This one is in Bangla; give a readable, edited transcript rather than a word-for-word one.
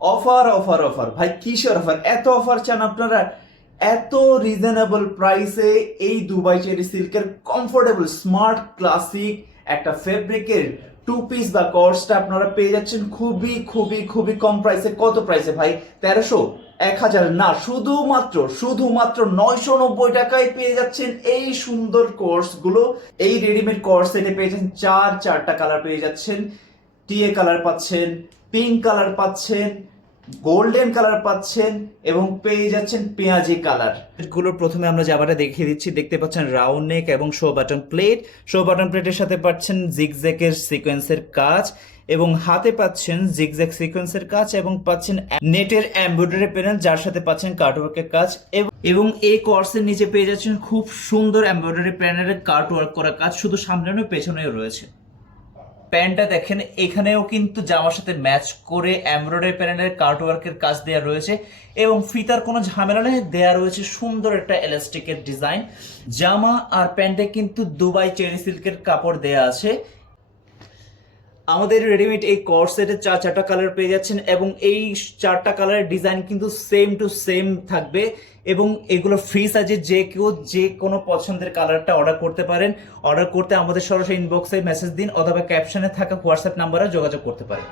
অফার অফার অফার ভাই, কিসের অফার? এত অফার চান আপনারা? এত রিজনেবল প্রাইসে এই দুবাই চেরি সিল্কের কমফোর্টেবল স্মার্ট ক্লাসিক একটা ফেব্রিকের টু পিস বা কর্সটা আপনারা পেয়ে যাচ্ছেন খুবই খুবই খুবই কম প্রাইসে। কত প্রাইসে ভাই? 1300, 1000 না, শুধুমাত্র শুধুমাত্র 990 টাকায় পেয়ে যাচ্ছেন এই সুন্দর কোর্স গুলো। এই রেডিমেড কোর্স সেটে পেয়ে যাচ্ছেন চারটা কালার পেয়ে যাচ্ছেন। টিএ কালার পাচ্ছেন, পিঙ্ক কালার পাচ্ছেন, গোল্ডেন কালার পাচ্ছেন এবং পেয়ে যাচ্ছেন পেঁয়াজি কালার। গুলোর প্রথমে আমরা জামাটা দেখিয়ে দিচ্ছি। দেখতে পাচ্ছেন রাউন্ড নেক এবং show button plate. Show button প্লেটের সাথে পাচ্ছেন জিগজ্যাগের সিকোয়েন্সের কাজ এবং হাতে পাচ্ছেন জিগজ্যাগ সিকোয়েন্সের কাজ এবং পাচ্ছেন নেটের এমব্রয়ডারি প্যানেল, যার সাথে পাচ্ছেন কাটওয়ার্কের কাজ এবং এই কোর্সের নিচে পেয়ে যাচ্ছেন খুব সুন্দর এমব্রয়ডারি প্যানেলের কাটওয়ার্ক করা কাজ, শুধু সামনে নয় পেছনেও রয়েছে। প্যান্টটা দেখেন, এখানেও কিন্তু জামার সাথে ম্যাচ করে এমব্রয়ডারি প্যানেলের কাটওয়ার্কের কাজ দেওয়া রয়েছে এবং ফিতার কোনো ঝামেলা নেই, দেওয়া রয়েছে সুন্দর একটা এলাস্টিকের ডিজাইন। জামা আর প্যান্টে কিন্তু দুবাই চেরি সিল্কের কাপড় দেয়া আছে। আমাদের রেডিমেড এই কোর্স সেটে চারটা কালার পেয়ে যাচ্ছেন এবং এই চারটা কালারের ডিজাইন কিন্তু সেম টু সেম থাকবে এবং এগুলো ফ্রি সাইজে যে কেউ যে কোনো পছন্দের কালারটা অর্ডার করতে পারেন। অর্ডার করতে আমাদের সরাসরি ইনবক্সে মেসেজ দিন অথবা ক্যাপশনে থাকা হোয়াটসঅ্যাপ নাম্বারে যোগাযোগ করতে পারেন।